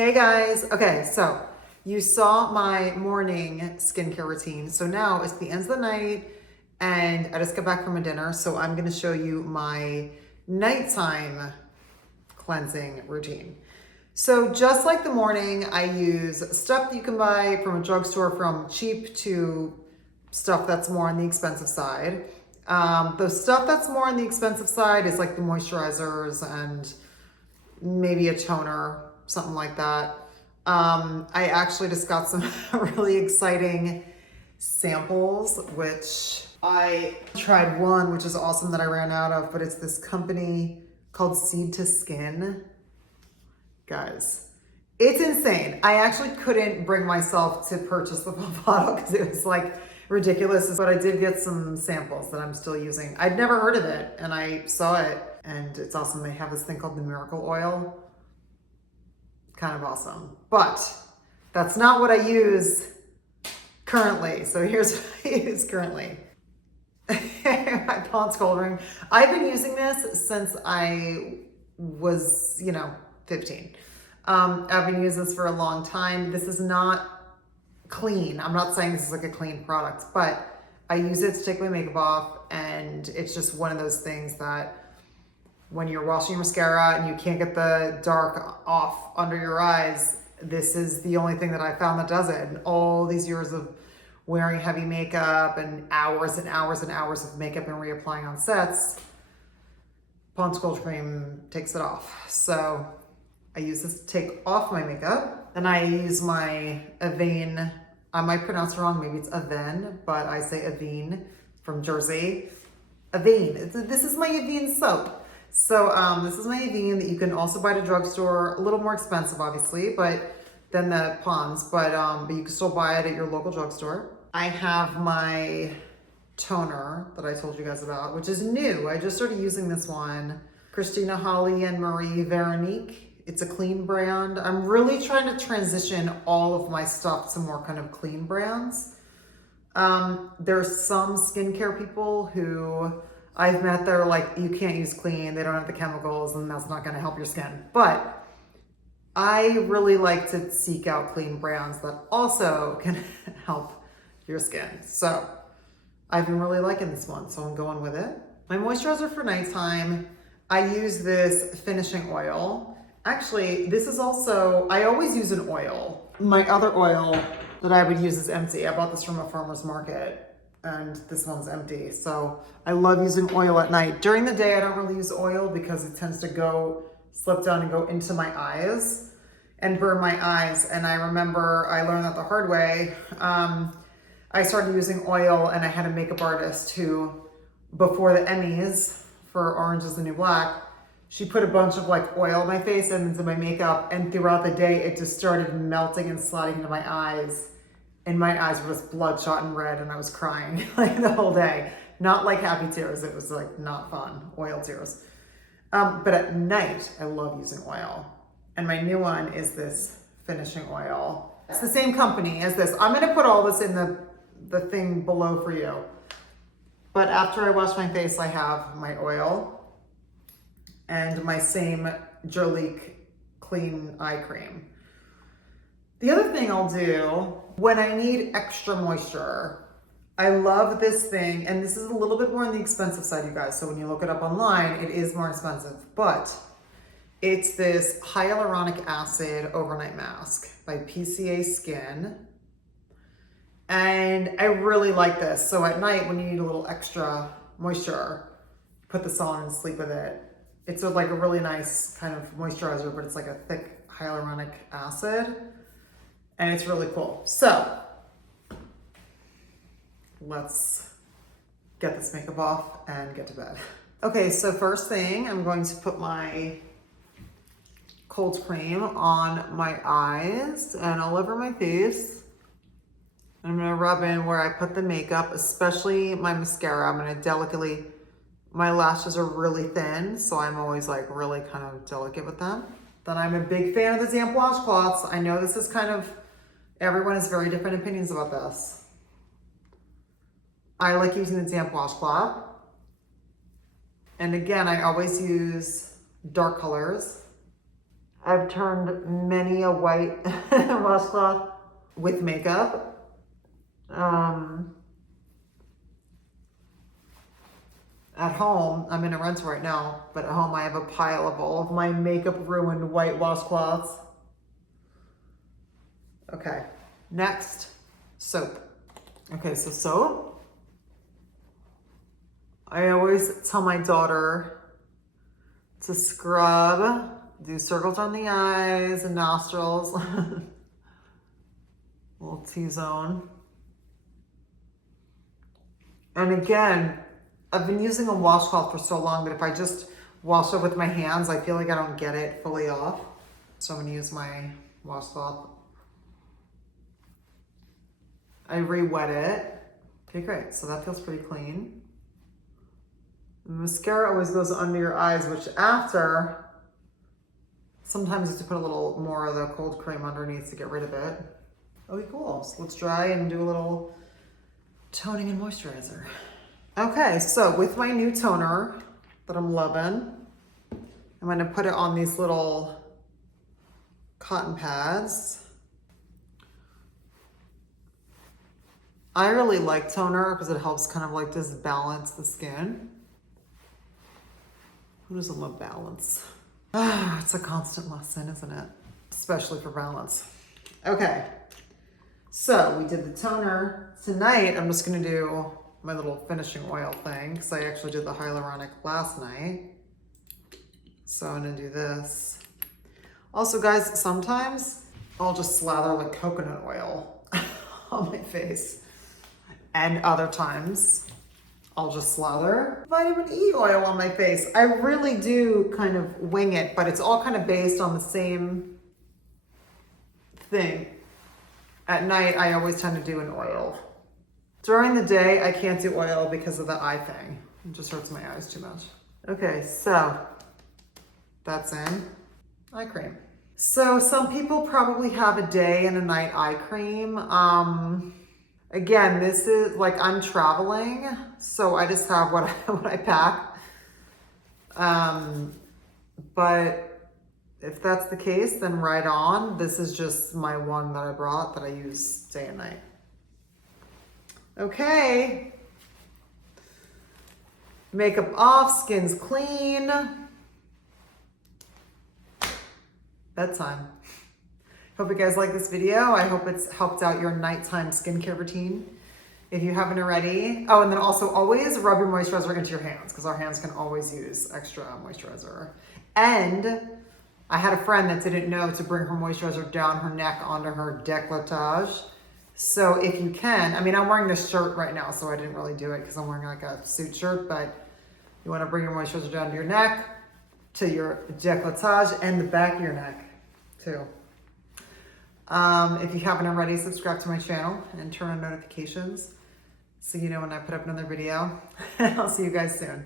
Hey guys, okay, so you saw my morning skincare routine. So now it's the end of the night and I just got back from a dinner. So I'm gonna show you my nighttime cleansing routine. So just like the morning, I use stuff that you can buy from a drugstore, from cheap to stuff that's more on the expensive side. The stuff that's more on the expensive side is like the moisturizers and maybe a toner, something like that. I actually just got some really exciting samples, which I tried one, which is awesome, that I ran out of, but it's this company called Seed to Skin. Guys, it's insane. I actually couldn't bring myself to purchase the full bottle because it was like ridiculous, but I did get some samples that I'm still using. I'd never heard of it and I saw it and it's awesome. They have this thing called the Miracle Oil. Kind of awesome, but that's not what I use currently. So here's what I use currently. My Pond's Cold Ring. I've been using this since I was, 15. I've been using this for a long time. This is not clean. I'm not saying this is like a clean product, but I use it to take my makeup off, and it's just one of those things that when you're washing your mascara and you can't get the dark off under your eyes, this is the only thing that I found that does it. And all these years of wearing heavy makeup and hours and hours and hours of makeup and reapplying on sets, Pond's Cold Cream takes it off. So I use this to take off my makeup. Then I use my Avene. I might pronounce it wrong, maybe it's Avene, but I say Avene from Jersey. Avene, this is my Avene soap. So this is my Avene that you can also buy at a drugstore, a little more expensive obviously, but than the Pond's, but you can still buy it at your local drugstore. I have my toner that I told you guys about, which is new. I just started using this one. Christina Holly and Marie Veronique. It's a clean brand. I'm really trying to transition all of my stuff to more kind of clean brands. There's some skincare people who I've met, they're like, you can't use clean, they don't have the chemicals, and that's not gonna help your skin. But I really like to seek out clean brands that also can help your skin. So I've been really liking this one, so I'm going with it. My moisturizer for nighttime, I use this finishing oil. Actually, this is also, I always use an oil. My other oil that I would use is empty. I bought this from a farmer's market, and this one's empty. So I love using oil at night. During the day, I don't really use oil because it tends to slip down and go into my eyes and burn my eyes. And I remember I learned that the hard way. I started using oil, and I had a makeup artist who, before the Emmys for Orange is the New Black, she put a bunch of like oil on my face and into my makeup, and throughout the day, it just started melting and sliding into my eyes. And my eyes were just bloodshot and red, and I was crying like the whole day. Not like happy tears, it was like not fun, oil tears. But at night, I love using oil. And my new one is this finishing oil. It's the same company as this. I'm gonna put all this in the thing below for you. But after I wash my face, I have my oil and my same Jolique Clean Eye Cream. The other thing I'll do when I need extra moisture, I love this thing, and this is a little bit more on the expensive side, you guys. So when you look it up online, it is more expensive, but it's this hyaluronic acid overnight mask by PCA Skin. And I really like this. So at night, when you need a little extra moisture, put this on and sleep with it. It's like a really nice kind of moisturizer, but it's like a thick hyaluronic acid. And it's really cool. So let's get this makeup off and get to bed. Okay, so first thing, I'm going to put my cold cream on my eyes and all over my face. I'm gonna rub in where I put the makeup, especially my mascara. I'm gonna delicately, my lashes are really thin, so I'm always like really kind of delicate with them. Then I'm a big fan of the damp washcloths. I know this is kind of, everyone has very different opinions about this. I like using the damp washcloth. And again, I always use dark colors. I've turned many a white washcloth with makeup. At home, I'm in a rental right now, but at home I have a pile of all of my makeup ruined white washcloths. Okay, next, soap. Okay, so soap. I always tell my daughter to scrub, do circles on the eyes and nostrils. Little T-zone. And again, I've been using a washcloth for so long that if I just wash it with my hands, I feel like I don't get it fully off. So I'm gonna use my washcloth. I re-wet it. Okay, great. So that feels pretty clean. The mascara always goes under your eyes, which after, sometimes you have to put a little more of the cold cream underneath to get rid of it. Okay, cool. So let's dry and do a little toning and moisturizer. Okay, so with my new toner that I'm loving, I'm gonna put it on these little cotton pads. I really like toner because it helps kind of like just balance the skin. Who doesn't love balance? It's a constant lesson, isn't it? Especially for balance. Okay, so we did the toner. Tonight, I'm just gonna do my little finishing oil thing because I actually did the hyaluronic last night. So I'm gonna do this. Also guys, sometimes I'll just slather like coconut oil on my face. And other times I'll just slather vitamin E oil on my face. I really do kind of wing it, but it's all kind of based on the same thing. At night, I always tend to do an oil. During the day, I can't do oil because of the eye thing. It just hurts my eyes too much. Okay, so that's in. Eye cream. So some people probably have a day and a night eye cream. Again, this is like I'm traveling, so I just have what I pack. But if that's the case, then right on. This is just my one that I brought that I use day and night. Okay. Makeup off, skin's clean. Bedtime. Hope you guys like this video. I hope it's helped out your nighttime skincare routine. If you haven't already. Oh, and then also always rub your moisturizer into your hands because our hands can always use extra moisturizer. And I had a friend that didn't know to bring her moisturizer down her neck onto her décolletage. So if you can, I mean, I'm wearing this shirt right now, so I didn't really do it because I'm wearing like a suit shirt, but you want to bring your moisturizer down to your neck, to your décolletage, and the back of your neck too. If you haven't already, subscribe to my channel and turn on notifications so you know when I put up another video. I'll see you guys soon.